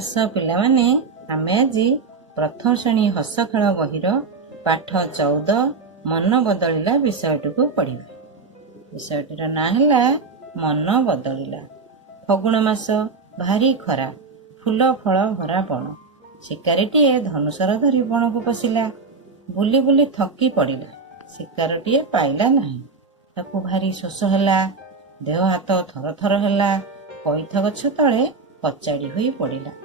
हस पिलामाने आमे आजी प्रथम श्रेणी हस खेल बहिर पाठ 14 मन बदलिला विषयटी को पढ़िबा। विषयटीर ना है मन बदलिला। फगुण मास भारी खरा, फूल फल भरा बण। शिकारीटीए धनुषर धरी बण को पशिला। बुली बुली थकी पड़िला। शिकारटीए पाइला नहीं। ताकू भारी शोष ହେଲା। देह हाथ थर थर ହେଲା। कईथ गछ तले कचाड़ी होई पड़िला।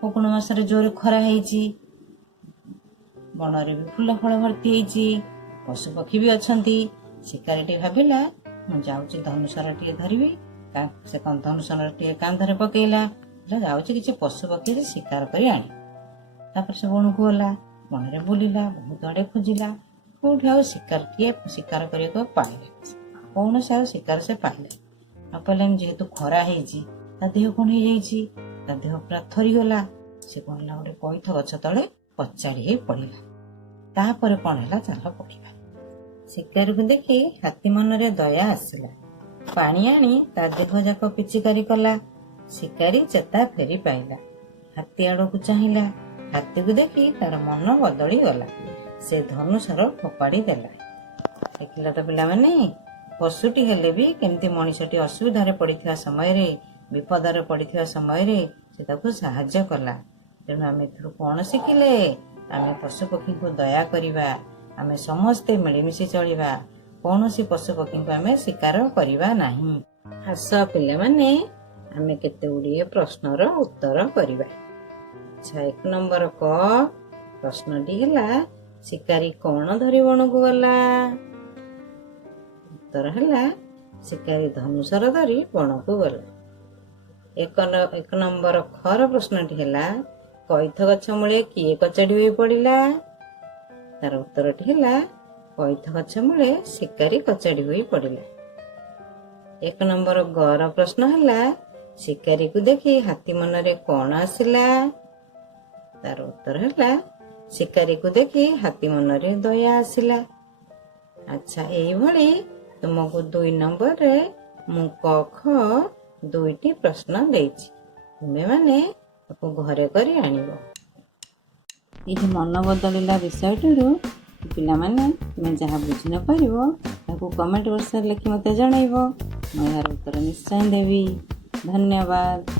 फगुण मासरे जोर खरा ହେଇଛି। बणरे भी फूल फल भर्ती ହେଇଛି। पशु पक्षी भी अछंती। शिकारीटी भाविला मु जाउची धनुषर टिए धरिबी। से धनुषर टिए कांधरे पकेइला। जाउची किछि पशु पक्षी शिकार करी आनी। तापर से बण को गला। बणरे बुलिला, बहुत आड़े खोजिला। कोठी आउ शिकार करिएको पाइला। कौन से शिकार से पाइला पाइला। जेहेतु खरा ହେଇଛି ता देह कौन हो जाइछि। ता देह पूरा थरी गला। से कौन ला गोटे कईथ गछ तले कचाड़ी हो पड़िला। तापर कौन है चल पढ़िबा। शिकारी को देखी हाथी मनरे दया आसिला। पानी आनी ता देह जाक पिचिकारी कला। शिकारी चेता फेरी पाइला। हाथी आड़ को चाहिला। हाथी को देखी तार मन बदली गला। से धनुषर फोपाड़ी देला। देखिला तो पिला माने पशुटी हेले भी केमती मनीषटी असुविधा पड़िथिबा समय रे, विपदरे पड़िथिबा समय रे से ताको सहाय्य कला। तेणु आम एथुरु कौन शिखिले? आम पशु पक्षी को दया करिबा। आम समस्ते मिलिमिशि चलिबा। कौनसी पशु पक्षी को आम शिकार करिबा नाही। हस पिले माने आम केते गुड़िए प्रश्नर उत्तर करिबा। अच्छा, 1 नंबर क प्रश्नटी हैला शिकारी कौन धरी बण को गला? उत्तर हैला शिकारी धनुषर धरी बण को गला। 1 नंबर खर प्रश्नटी हैला कईथ गछ मूले किए कचाड़ी होई पड़िला? तार उत्तरटी हैला कईथ गछ मूले शिकारी कचाड़ी होई पड़िला। 1 नंबर गर प्रश्न हैला शिकारी को देखी हाथी मनरे कौन आसिला? तार उत्तर हैला शिकारी को देखी हाथी मनरे दया आसिला। अच्छा, एई भली तुमको 2 नंबर रे मु क ख 2टी प्रश्न देछि। तुमे माने ताको घरे करी आनिबो। एही मन बदलिला विषयटीरू पिला माने तुमे जहाँ बुझी न पारिबो ताको कमेंट बॉक्स रे लिखि मते जणाइबो। मैं यार उत्तर निश्चय देवी। धन्यवाद।